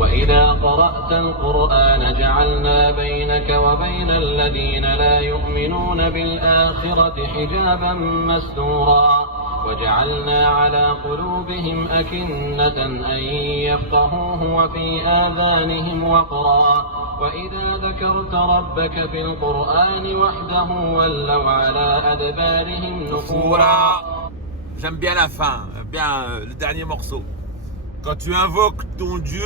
وإذا قرأت القرآن جعلنا بينك وبين الذين لا يؤمنون بالآخرة حجابا مستورا وجعلنا على قلوبهم أكنة أن يفقهوه وفي آذانهم وقرا وإذا ذكرت ربك في القرآن وحده ولوا على أدبارهم نفورا. J'aime bien la fin, bien le dernier morceau. Quand tu invoques ton Dieu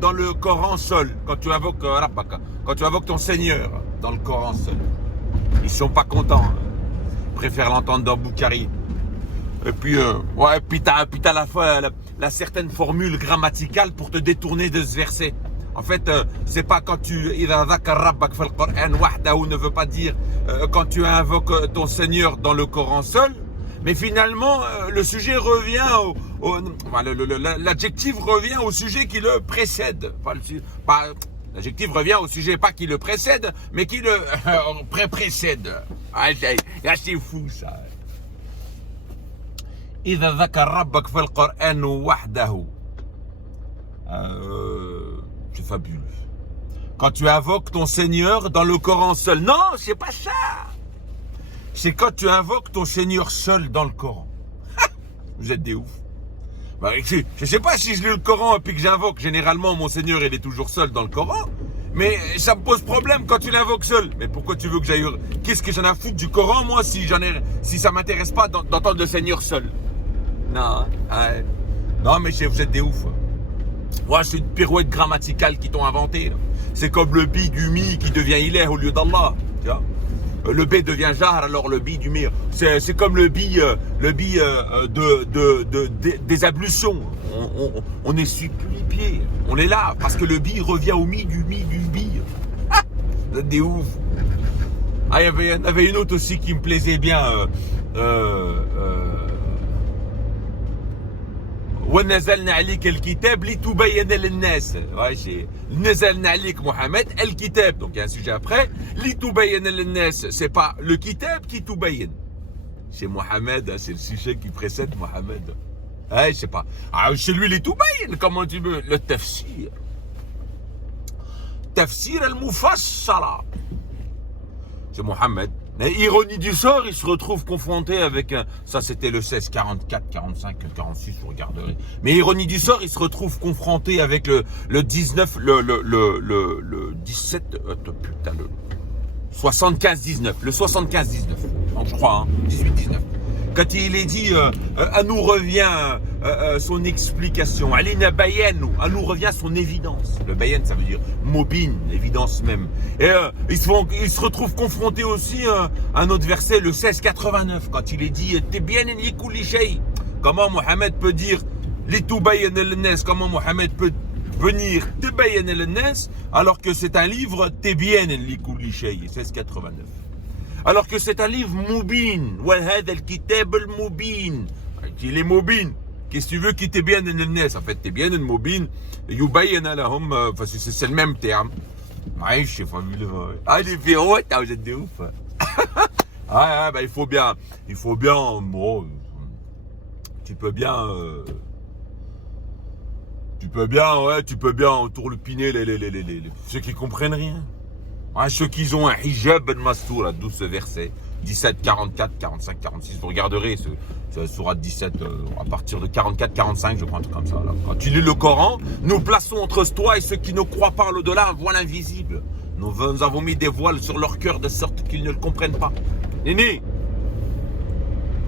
dans le Coran seul, quand tu invoques Rabbaka, quand tu invoques ton Seigneur dans le Coran seul, ils sont pas contents. Ils préfèrent l'entendre dans Boukhari. Et puis, puis t'as la certaine formule grammaticale pour te détourner de ce verset. En fait, c'est pas quand tu ne veut pas dire quand tu invoques ton Seigneur dans le Coran seul, mais finalement le sujet revient l'adjectif revient au sujet qui le précède. L'adjectif revient au sujet pas qui le précède, mais qui le précède. C'est fou ça. إذا ذكر ربك في القرآن وحده. C'est fabuleux. Quand tu invoques ton Seigneur dans le Coran seul. Non, c'est pas ça. C'est quand tu invoques ton Seigneur seul dans le Coran. Vous êtes des ouf. Je sais pas si je lis le Coran et puis que j'invoque. Généralement, mon Seigneur, il est toujours seul dans le Coran. Mais ça me pose problème quand tu l'invoques seul. Mais pourquoi tu veux que j'aille... Qu'est-ce que j'en ai à foutre du Coran, moi, si ça m'intéresse pas d'entendre le Seigneur seul? Non, non, mais vous êtes des ouf. Moi, c'est une pirouette grammaticale qu'ils t'ont inventée. C'est comme le bi du mi qui devient ilah au lieu d'Allah. Tu vois, le B devient jar, alors le bi du mir. C'est comme le bi des ablutions. On n'essuie plus les pieds. On est là parce que le bi revient au mi du bi. Vous êtes des ouf. Ah, il y en avait une autre aussi qui me plaisait bien. ونزلنا عليك الكتاب لتبين للناس. نزلنا عليك Mohamed الكتاب. Donc il y a un sujet après. لتبين للناس. C'est pas le kitab qui تبين. C'est Mohamed, c'est le sujet qui précède Mohamed. Je sais pas. Chez lui لتبين, comment tu veux? Le tafsir. Tafsir al-mufassara. C'est Mohamed. Mais ironie du sort, il se retrouve confronté avec ça c'était le 16, 44, 45, 46, vous regarderez. Mais ironie du sort, il se retrouve confronté avec le 19, le 17, putain, le 75-19, le 75-19, donc je crois, 18-19. Quand il est dit, à nous revient son explication, Alina Bayen, à nous revient son évidence. Le Bayen, ça veut dire mobin, l'évidence même. Et il se retrouve confronté aussi à un autre verset, le 16-89, quand il est dit, Tebyen likulli shay. Comment Mohamed peut dire, Litoubayen el-Nes, comment Mohamed peut venir Tebayen el-Nes, alors que c'est un livre, Tebyen likulli shay, 16-89. Alors que c'est un livre Moubin. Il est Moubin. Qu'est-ce que tu veux qui t'est bien en el-Nes? En fait, t'es bien en Moubin. C'est le même terme. C'est fabuleux. Les féroces, vous êtes des ouf. Il faut bien. Bon, tu peux bien entourlupiner ceux qui comprennent rien. Ceux qui ont un hijab ben mastour, d'où ce verset 17, 44, 45, 46. Vous regarderez ce sourate 17 à partir de 44, 45, je crois un truc comme ça. Là. Quand tu lis le Coran, nous plaçons entre toi et ceux qui ne croient pas en l'au-delà un voile invisible. Nous avons mis des voiles sur leur cœur de sorte qu'ils ne le comprennent pas. Néné,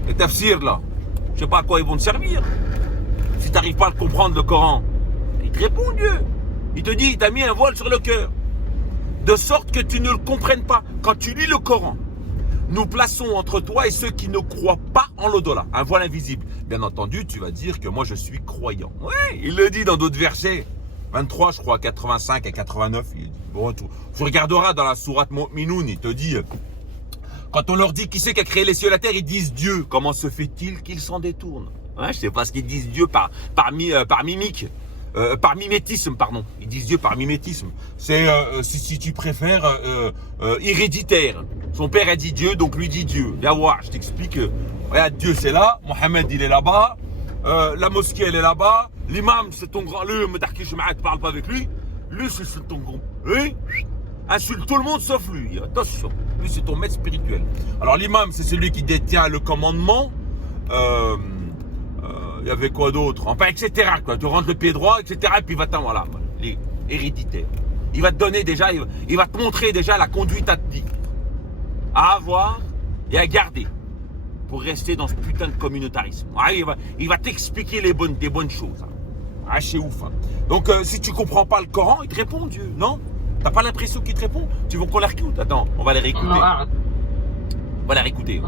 les tafsirs là, je sais pas à quoi ils vont te servir. Si tu n'arrives pas à comprendre le Coran, il te répond Dieu. Il te dit, il t'a mis un voile sur le cœur. De sorte que tu ne le comprennes pas. Quand tu lis le Coran, nous plaçons entre toi et ceux qui ne croient pas en l'au-delà, un voile invisible. Bien entendu, tu vas dire que moi je suis croyant. Oui, il le dit dans d'autres versets. 23, je crois, 85 et 89. Il dit, bon, tu regarderas dans la sourate Mu'minun, il te dit, quand on leur dit qui c'est qui a créé les cieux et la terre, ils disent Dieu. Comment se fait-il qu'ils s'en détournent? Je sais pas ce qu'ils disent Dieu par mimique. Par mimétisme, pardon. Ils disent Dieu par mimétisme. C'est, si tu préfères, héréditaire. Son père a dit Dieu, donc lui dit Dieu. Viens voir, je t'explique. Regarde, Dieu c'est là, Mohamed il est là-bas, la mosquée elle est là-bas, l'imam c'est ton grand, lui, parle pas avec lui, lui c'est ton grand, lui, insulte tout le monde sauf lui, attention, lui c'est ton maître spirituel. Alors l'imam c'est celui qui détient le commandement, il y avait quoi d'autre, enfin etc. Quoi. Tu rentres le pied droit, etc. Et puis voilà, héréditaire. Il va te donner déjà, il va te montrer déjà la conduite à tenir, à avoir et à garder pour rester dans ce putain de communautarisme. Ah, il va t'expliquer des bonnes choses. Ah, c'est ouf. Hein. Donc si tu comprends pas le Coran, il te répond Dieu, non? T'as pas l'impression qu'il te répond? Tu veux qu'on la réécoute? Attends, on va les réécouter. On va la réécouter.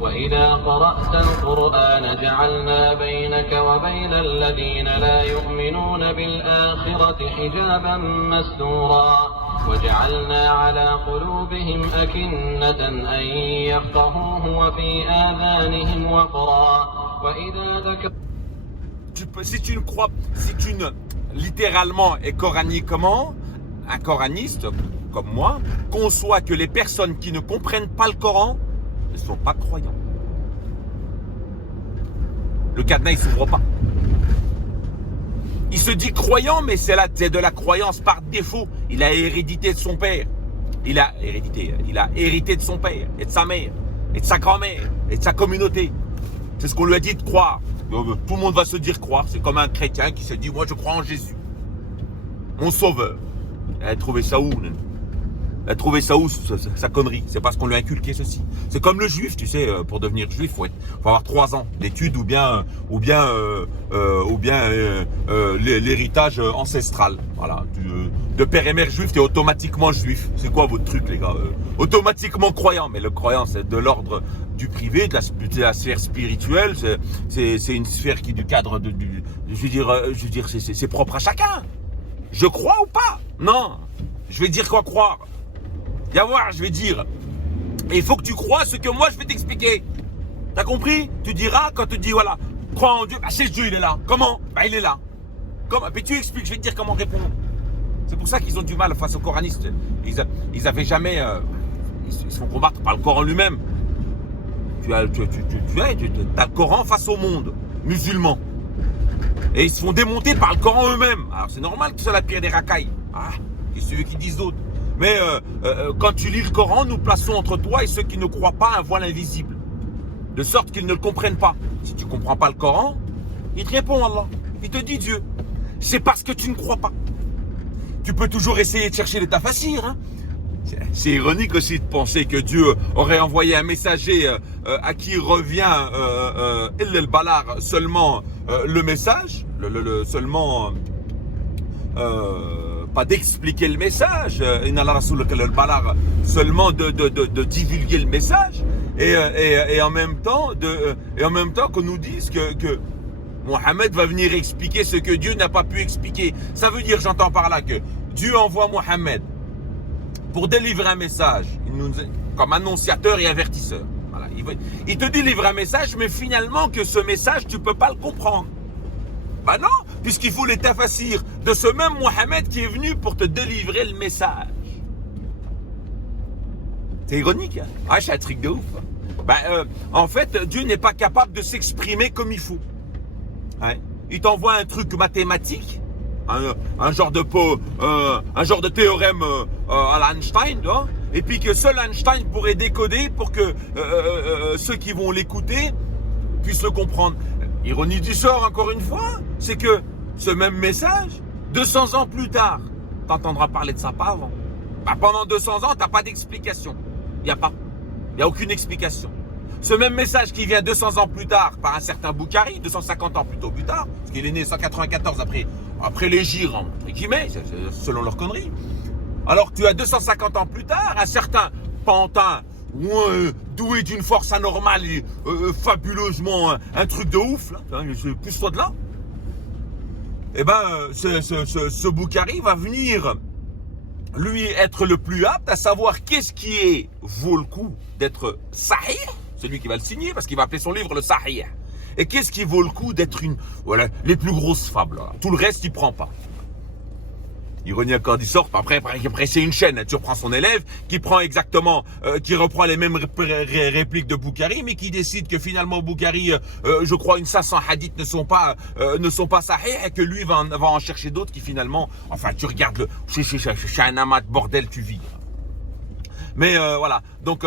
وإذا قرأت القرآن جعلنا بينك وبين الذين لا يؤمنون بالآخرة حجابا مستورا وجعلنا على قلوبهم أكنة أن يفقهوه وفي آذانهم وقرا وإذا ذكر. Si tu ne littéralement et coraniquement, un coraniste comme moi, conçoit que les personnes qui ne comprennent pas le Coran ne sont pas croyants. Le cadenas il s'ouvre pas. Il se dit croyant, mais c'est de la croyance par défaut. Il a hérité de son père. Il a hérité de son père et de sa mère et de sa grand-mère et de sa communauté. C'est ce qu'on lui a dit de croire. Tout le monde va se dire croire. C'est comme un chrétien qui se dit moi je crois en Jésus, mon sauveur. Elle a trouvé ça où? Elle a trouvé ça où, sa connerie? C'est parce qu'on lui a inculqué ceci. C'est comme le juif, tu sais, pour devenir juif, faut avoir 3 ans d'études ou bien l'héritage ancestral. Voilà, de père et mère juif, tu es automatiquement juif. C'est quoi votre truc, les gars? Automatiquement croyant, mais le croyant, c'est de l'ordre du privé, de la sphère spirituelle. C'est une sphère qui, du cadre je veux dire, c'est propre à chacun. Je crois ou pas? Non, je vais dire quoi croire. Viens voir, je vais dire. Et il faut que tu crois ce que moi je vais t'expliquer. T'as compris? Tu diras quand tu dis voilà, crois en Dieu. Bah c'est Dieu, il est là. Comment? Bah il est là. Comment? Mais tu expliques, je vais te dire comment répondre. C'est pour ça qu'ils ont du mal face aux coranistes. Ils avaient jamais. Ils se font combattre par le Coran lui-même. Tu as le Coran face au monde musulman. Et ils se font démonter par le Coran eux-mêmes. Alors c'est normal que ce soit la pire des racailles. Ah, qu'est-ce que tu veux qu'ils disent d'autre? Mais quand tu lis le Coran, nous plaçons entre toi et ceux qui ne croient pas un voile invisible. De sorte qu'ils ne le comprennent pas. Si tu ne comprends pas le Coran, il te répond Allah. Il te dit Dieu. C'est parce que tu ne crois pas. Tu peux toujours essayer de chercher les tafassirs. Hein. C'est ironique aussi de penser que Dieu aurait envoyé un messager à qui revient el balar seulement le message, seulement pas d'expliquer le message, seulement de divulguer le message et en même temps qu'on nous dise que Mohammed va venir expliquer ce que Dieu n'a pas pu expliquer. Ça veut dire, j'entends par là que Dieu envoie Mohammed pour délivrer un message, comme annonciateur et avertisseur. Voilà. Il te délivre un message, mais finalement que ce message, tu ne peux pas le comprendre. Ben non, puisqu'il faut les tafassirs de ce même Mohammed qui est venu pour te délivrer le message. C'est ironique, hein? Ah, c'est un truc de ouf. En fait, Dieu n'est pas capable de s'exprimer comme il faut. Hein? Il t'envoie un truc mathématique, un genre de théorème à l'Einstein, hein? Et puis que seul Einstein pourrait décoder pour que ceux qui vont l'écouter puissent le comprendre. Ironie du sort, encore une fois, c'est que ce même message, 200 ans plus tard, t'entendras parler de ça pas avant. Pendant 200 ans, t'as pas d'explication. Il n'y a aucune explication. Ce même message qui vient 200 ans plus tard par un certain Boukhari, 250 ans plutôt plus tard, parce qu'il est né 194 après les Gires, entre guillemets, selon leur connerie. Alors tu as 250 ans plus tard, un certain Pantin, doué d'une force anormale et fabuleusement, un truc de ouf, là, plus soit de là. Eh ben, ce Boukhari va venir, lui, être le plus apte à savoir qu'est-ce qui vaut le coup d'être sahih, celui qui va le signer, parce qu'il va appeler son livre le sahih. Et qu'est-ce qui vaut le coup d'être les plus grosses fables. Là. Tout le reste, il prend pas. Ironie encore du sort. Après c'est une chaîne. Tu reprends son élève qui prend exactement, qui reprend les mêmes répliques de Boukhari, mais qui décide que finalement Boukhari, je crois, une 500 hadiths ne sont pas sahih, et que lui va en chercher d'autres qui finalement, enfin, tu regardes chez un amas de bordel, tu vis. Mais voilà. Donc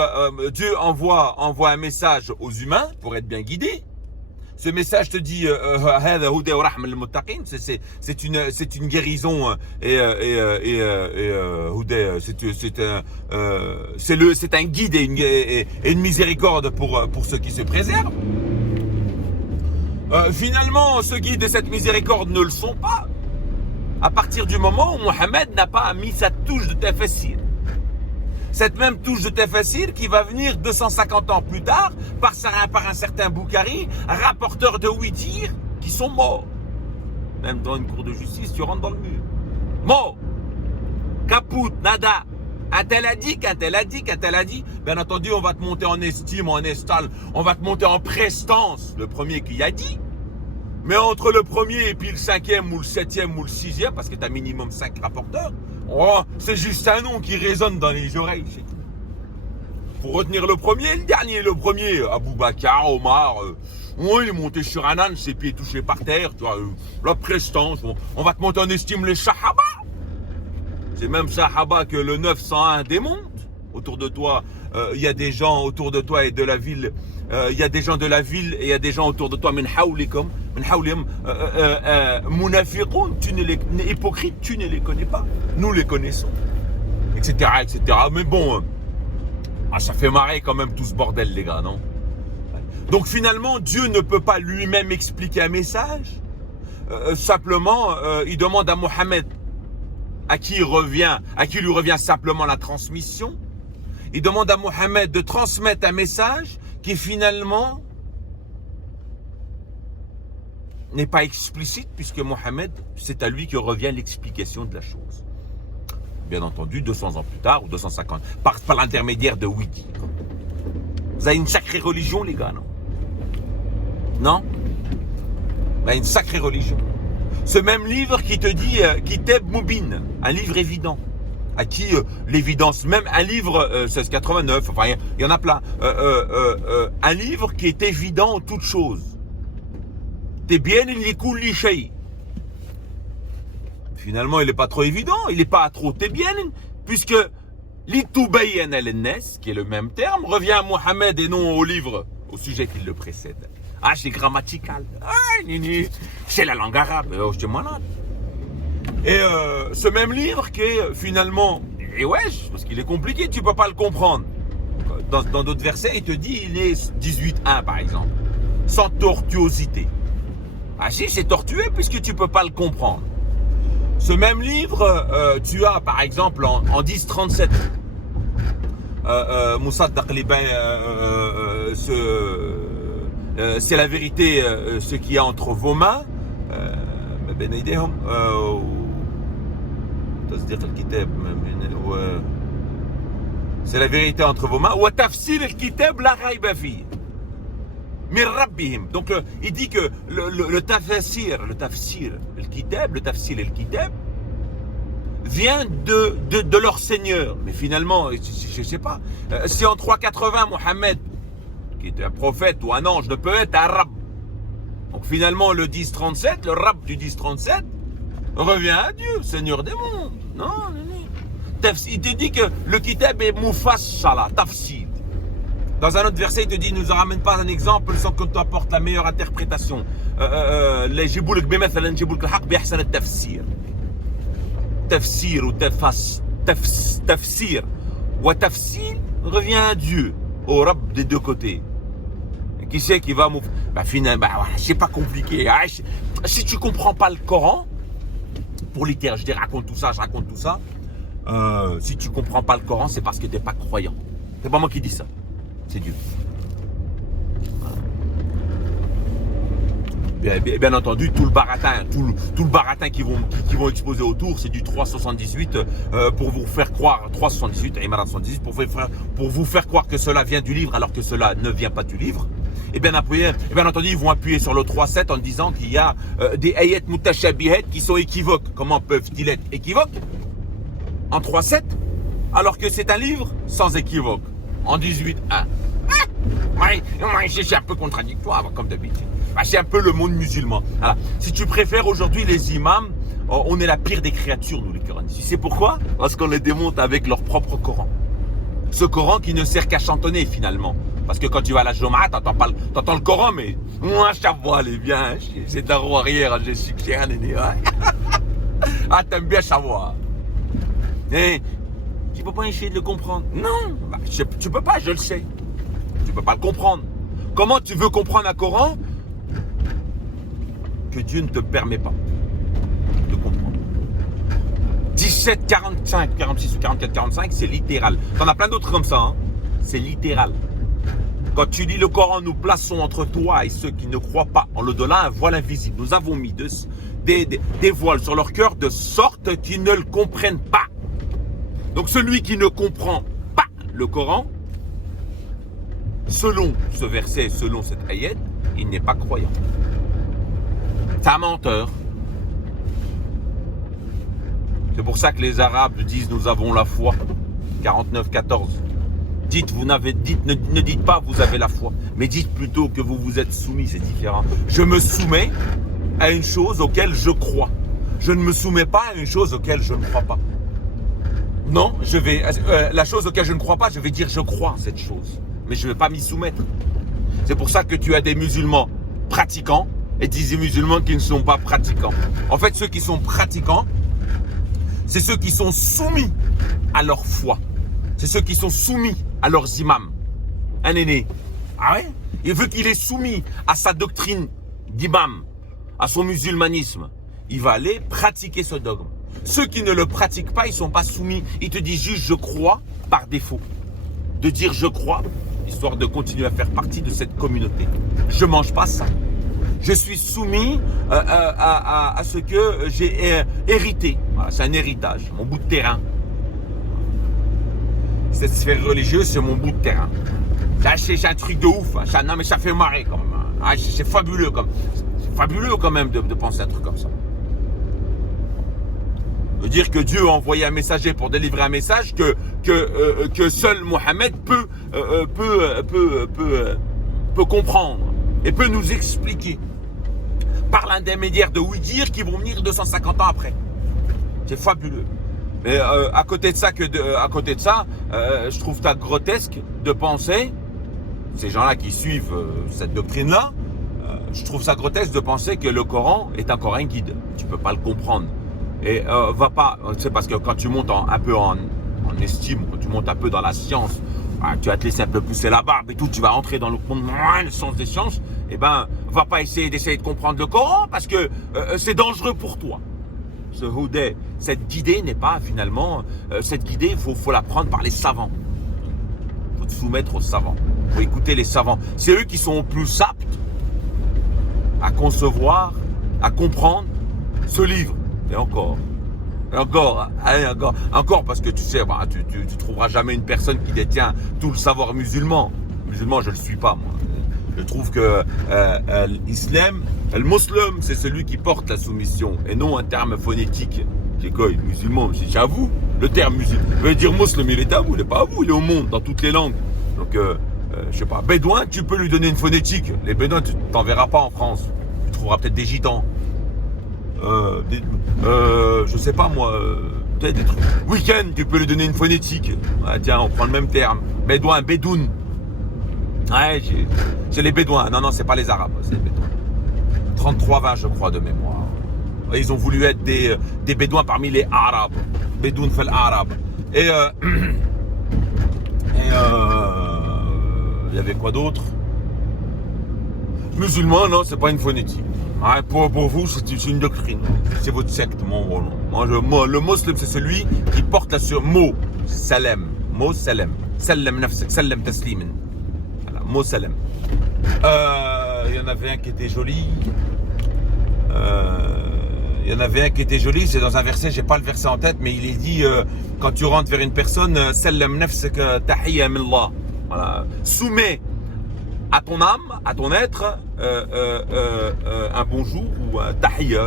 Dieu envoie un message aux humains pour être bien guidés. Ce message te dit c'est une guérison c'est un guide et une miséricorde pour ceux qui se préservent. Finalement, ce guide et cette miséricorde ne le sont pas à partir du moment où Mohammed n'a pas mis sa touche de tafassir. Cette même touche de tafassir qui va venir 250 ans plus tard par un certain Boukhari, rapporteur de Ouidir, qui sont morts. Même dans une cour de justice, tu rentres dans le mur. Mort. Caput, nada. Un tel a dit, qu'un tel a dit, qu'un tel a dit. Bien entendu, on va te monter en estime, en estal, on va te monter en prestance, le premier qui a dit. Mais entre le premier et puis le cinquième ou le septième ou le sixième, parce que tu as minimum 5 rapporteurs, oh, c'est juste un nom qui résonne dans les oreilles. Pour retenir le premier et le dernier. Le premier, Abou Bakar, Omar, il est monté sur un âne, ses pieds touchés par terre, tu vois, la prestance. On va te monter en estime les Sahaba. C'est même Sahaba que le 901 démonte. Autour de toi, il y a des gens autour de toi et de la ville. Il y a des gens de la ville et il y a des gens autour de toi. Min hawlikum, munafiqoun, hypocrites, tu ne les connais pas. Nous les connaissons, etc., etc. Mais bon, ça fait marrer quand même tout ce bordel, les gars, non? Donc finalement, Dieu ne peut pas lui-même expliquer un message. Simplement, il demande à Mohammed, à qui lui revient simplement la transmission. Il demande à Mohammed de transmettre un message qui finalement n'est pas explicite, puisque Mohammed, c'est à lui que revient l'explication de la chose. Bien entendu, 200 ans plus tard, ou 250, par l'intermédiaire de Wiki. Vous avez une sacrée religion, les gars, non? Non? Vous avez une sacrée religion. Ce même livre qui te dit Kitab Mubin, un livre évident. À qui l'évidence, même un livre 1689, enfin il y en a plein, un livre qui est évident en toutes choses. Finalement, il n'est pas trop évident, il n'est pas trop bien, puisque l'itoubayyan al-nas, qui est le même terme, revient à Mohammed et non au livre, au sujet qui le précède. Ah, c'est grammatical. Ah, c'est la langue arabe. Oh, je suis malade. Et ce même livre qui est finalement, et wesh, parce qu'il est compliqué, tu ne peux pas le comprendre. Dans d'autres versets, il te dit, il est 18.1 par exemple, sans tortuosité. Ah si, c'est tortueux puisque tu ne peux pas le comprendre. Ce même livre, tu as par exemple en 10.37, Moussaddaq Liban, c'est la vérité, ce qu'il y a entre vos mains. C'est la vérité entre vos mains. Donc il dit que le tafsir, le kitab vient de leur Seigneur. Mais finalement, je ne sais pas. Si en 380, Mohammed, qui était un prophète ou un ange, ne peut être un rab. Donc finalement, le 1037, le rab du 1037, revient à Dieu, Seigneur des mondes. Non. Il te dit que le kitab est mufassala, tafsir. Dans un autre verset, il te dit, ne nous ramène pas un exemple sans qu'on t'apporte la meilleure interprétation. Tafsir ou tafsir ou tafsir revient à Dieu, au rab des deux côtés. Qui c'est qui va finalement, voilà, c'est pas compliqué. Si tu comprends pas le Coran, pour littéraire, je dis je raconte tout ça. Si tu comprends pas le Coran, c'est parce que tu n'es pas croyant. C'est pas moi qui dis ça, c'est Dieu. Voilà. Bien entendu, tout le baratin qui vont exposer autour, c'est du 378 pour vous faire croire 378, Imara 78 pour vous faire croire que cela vient du livre alors que cela ne vient pas du livre. Et bien entendu, ils vont appuyer sur le 3.7 en disant qu'il y a des ayat mutashabihat qui sont équivoques. Comment peuvent-ils être équivoques en 3.7 alors que c'est un livre sans équivoque en 18.1? C'est un peu contradictoire comme d'habitude. C'est un peu le monde musulman. Alors, si tu préfères, aujourd'hui, les imams, on est la pire des créatures, nous les Coranistes. Tu sais pourquoi? Parce qu'on les démonte avec leur propre Coran. Ce Coran qui ne sert qu'à chantonner finalement. Parce que quand tu vas à la Jumu'ah, t'entends le Coran, mais moi, Chavois, elle est bien, c'est de la roue arrière, je suis un néné. Ah, t'aimes bien Chavois. Et tu peux pas essayer de le comprendre. Non, tu peux pas, je le sais. Tu peux pas le comprendre. Comment tu veux comprendre un Coran que Dieu ne te permet pas de comprendre? 17, 45, 46 ou 44, 45, c'est littéral. T'en as plein d'autres comme ça, hein. C'est littéral. Quand tu lis le Coran, nous plaçons entre toi et ceux qui ne croient pas en l'au-delà un voile invisible. Nous avons mis des voiles sur leur cœur de sorte qu'ils ne le comprennent pas. Donc celui qui ne comprend pas le Coran, selon ce verset, selon cette ayat, il n'est pas croyant. C'est un menteur. C'est pour ça que les Arabes disent nous avons la foi. 49-14. Ne dites pas vous avez la foi, mais dites plutôt que vous vous êtes soumis, c'est différent. Je me soumets à une chose auquel je crois. Je ne me soumets pas à une chose auquel je ne crois pas. Non, la chose auquel je ne crois pas, je vais dire je crois cette chose. Mais je ne vais pas m'y soumettre. C'est pour ça que tu as des musulmans pratiquants et des musulmans qui ne sont pas pratiquants. En fait, ceux qui sont pratiquants, c'est ceux qui sont soumis à leur foi. C'est ceux qui sont soumis à leurs imams. Un aîné, ah ouais, il veut qu'il est soumis à sa doctrine d'imam, à son musulmanisme. Il va aller pratiquer ce dogme. Ceux qui ne le pratiquent pas, ils ne sont pas soumis. Ils te disent juste je crois par défaut. De dire je crois, histoire de continuer à faire partie de cette communauté. Je ne mange pas ça. Je suis soumis à ce que j'ai hérité. Voilà, c'est un héritage, mon bout de terrain. Cette sphère religieuse, c'est mon bout de terrain. C'est un truc de ouf. Non, mais ça fait marrer quand même. C'est fabuleux quand même de penser à un truc comme ça. De dire que Dieu a envoyé un messager pour délivrer un message que seul Mohammed peut comprendre et peut nous expliquer par l'intermédiaire de Ouïdir qui vont venir 250 ans après. C'est fabuleux. Mais à côté de ça, je trouve ça grotesque de penser, ces gens-là qui suivent cette doctrine-là, je trouve ça grotesque de penser que le Coran est encore un guide. Tu peux pas le comprendre. Et c'est parce que quand tu montes un peu en estime, quand tu montes un peu dans la science, tu vas te laisser un peu pousser la barbe et tout, tu vas entrer dans le sens des sciences, et va pas essayer de comprendre le Coran parce que c'est dangereux pour toi. Ce houdet, cette guidée n'est pas finalement, cette guidée, faut la prendre par les savants. Il faut te soumettre aux savants, il faut écouter les savants. C'est eux qui sont plus aptes à concevoir, à comprendre ce livre. Et encore parce que tu sais, tu trouveras jamais une personne qui détient tout le savoir musulman. Musulman, je le suis pas moi. Je trouve que l'islam, le musulman, c'est celui qui porte la soumission et non un terme phonétique. C'est quoi, musulman? C'est à vous. Le terme musulman veut dire musulman, il est à vous, il n'est pas à vous, il est au monde, dans toutes les langues. Donc, je sais pas, bédouin, tu peux lui donner une phonétique. Les bédouins, tu t'en verras pas en France. Tu trouveras peut-être des gitans. Je sais pas moi, peut-être des trucs. Week-end, tu peux lui donner une phonétique. Ouais, tiens, on prend le même terme. Bédouin, bédoun. Ouais, c'est les bédouins. Non, c'est pas les arabes, c'est les bédouins. 33-20, je crois, de mémoire. Ils ont voulu être des bédouins parmi les arabes. Bédoun fait l'arabe. Et il y avait quoi d'autre? Musulman, non, c'est pas une phonétique. Ah, pour vous, c'est une doctrine. C'est votre secte, moi, le musulman, c'est celui qui porte la sur mot salem. Mot salem. Salem nafsek, salem taslimin. Voilà, mot salem. Il y en avait un qui était joli. C'est dans un verset, j'ai pas le verset en tête, mais il est dit quand tu rentres vers une personne, salem nafsek tahiyya min Allah. Voilà. Soumets à ton âme, à ton être, un bonjour ou un tahiyya,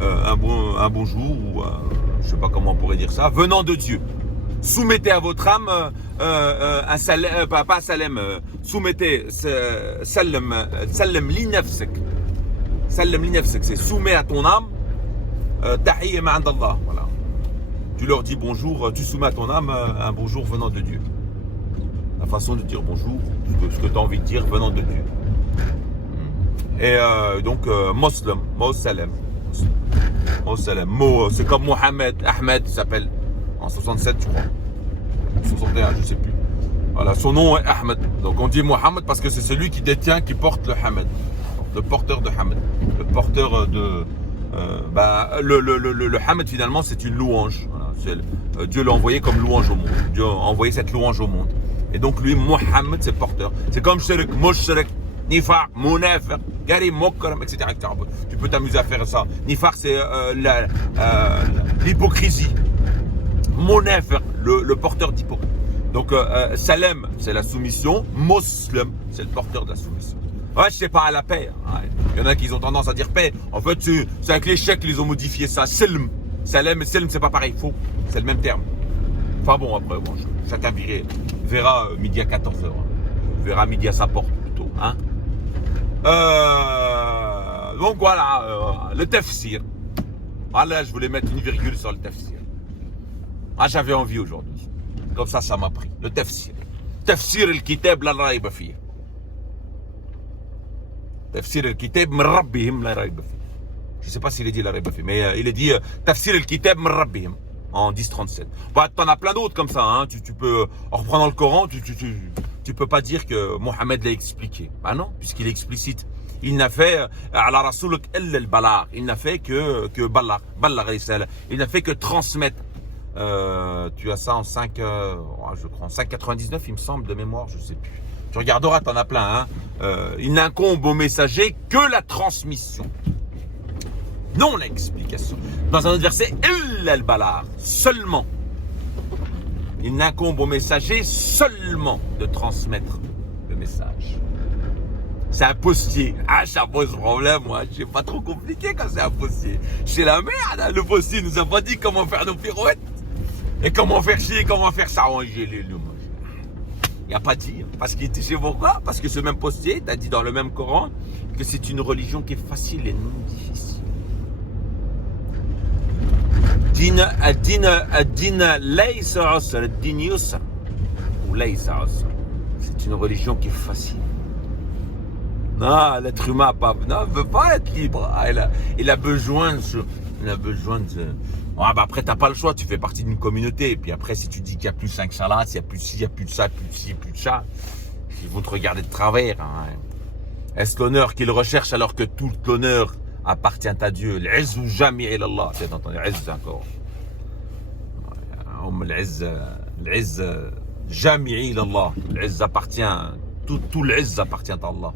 un bonjour ou je sais pas comment on pourrait dire ça, venant de Dieu. Soumettez à votre âme un salam, pas salam, soumettez salam li nafsik. Salam li nafsik, c'est soumets à ton âme, tahiyya ma'andallah, voilà. Tu leur dis bonjour, tu soumets à ton âme un bonjour venant de Dieu. La façon de dire bonjour, ce que tu as envie de dire venant de Dieu. Et donc, Muslim, Mo Salam. Mo Salam. Mo, c'est comme Mohamed, Ahmed, il s'appelle en 67, je crois. 61, je ne sais plus. Voilà, son nom est Ahmed. Donc on dit Mohamed parce que c'est celui qui détient, qui porte le Hamed. Le porteur de Hamed. Le porteur de. Le Hamed finalement c'est une louange. Voilà, Dieu l'a envoyé comme louange au monde. Dieu a envoyé cette louange au monde. Et donc lui, Mohamed, c'est porteur. C'est comme Shirk, Mushrik, Nifaq, Munafiq, Karim, Mokram, etc. Tu peux t'amuser à faire ça. Nifaq, c'est l'hypocrisie. Munafiq, le porteur d'hypocrisie. Donc, Salem, c'est la soumission. Muslim, c'est le porteur de la soumission. Ouais, je sais pas, à la paix. Ouais. Il y en a qui ont tendance à dire paix. En fait, c'est avec les chèques qu'ils ont modifié ça. Selm. Salem et Selm, c'est pas pareil. Faux. C'est le même terme. Enfin bon, après, bon, chacun verra midi à 14h. Verra midi à sa porte plutôt. Hein. Donc voilà, le tafsir. Ah là, je voulais mettre une virgule sur le tafsir. Ah, j'avais envie aujourd'hui. Comme ça m'a pris. Le tafsir. Tafsir al-kitab la rayba fihi. Tafsir al-kitab min rabbihim la rayba fihi. Je ne sais pas s'il a dit la rayba fihi, mais il a dit Tafsir al-kitab min rabbihim. En 10-37. Bah, t'en as plein d'autres comme ça. Hein. Tu peux, en reprenant le Coran, tu peux pas dire que Mohammed l'a expliqué. Bah non, puisqu'il est explicite. Il n'a fait ala rasouluk illa al-balagh. Il n'a fait que balagh, il n'a fait que transmettre. Tu as ça en 5, je crois en 5,99 il me semble de mémoire, je sais plus. Tu regarderas, t'en as plein. Hein. Il n'incombe au messager que la transmission. Non l'explication. Dans un autre verset, illa al-balagh, seulement. Il n'incombe au messager seulement de transmettre le message. C'est un postier. Ah, ça pose problème, moi. C'est pas trop compliqué quand c'est un postier. C'est la merde, hein. Le postier nous a pas dit comment faire nos pirouettes. Et comment faire ci, comment faire ça. Il n'y a pas dit. Parce qu'il était chez pourquoi? Parce que ce même postier t'a dit dans le même Coran que c'est une religion qui est facile et non difficile. C'est une religion qui est facile. Non, l'être humain ne veut pas être libre. Il a besoin de... Ah, bah après, tu n'as pas le choix, tu fais partie d'une communauté. Et puis après, si tu dis qu'il n'y a plus 5 salades, il n'y a plus ci, il n'y a plus de ça, plus de ci, plus de ça, ils vont te regarder de travers. Hein. Est-ce l'honneur qu'ils recherchent alors que tout l'honneur appartient à Dieu? L'izz ou jami ilallah. Tu as entendu l'izz encore. L'izz jami ilallah. L'izz appartient, tout l'izz appartient à Allah.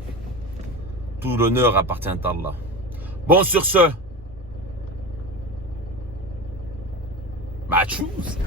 Tout l'honneur appartient à Allah. Bon, sur ce, bah, choose.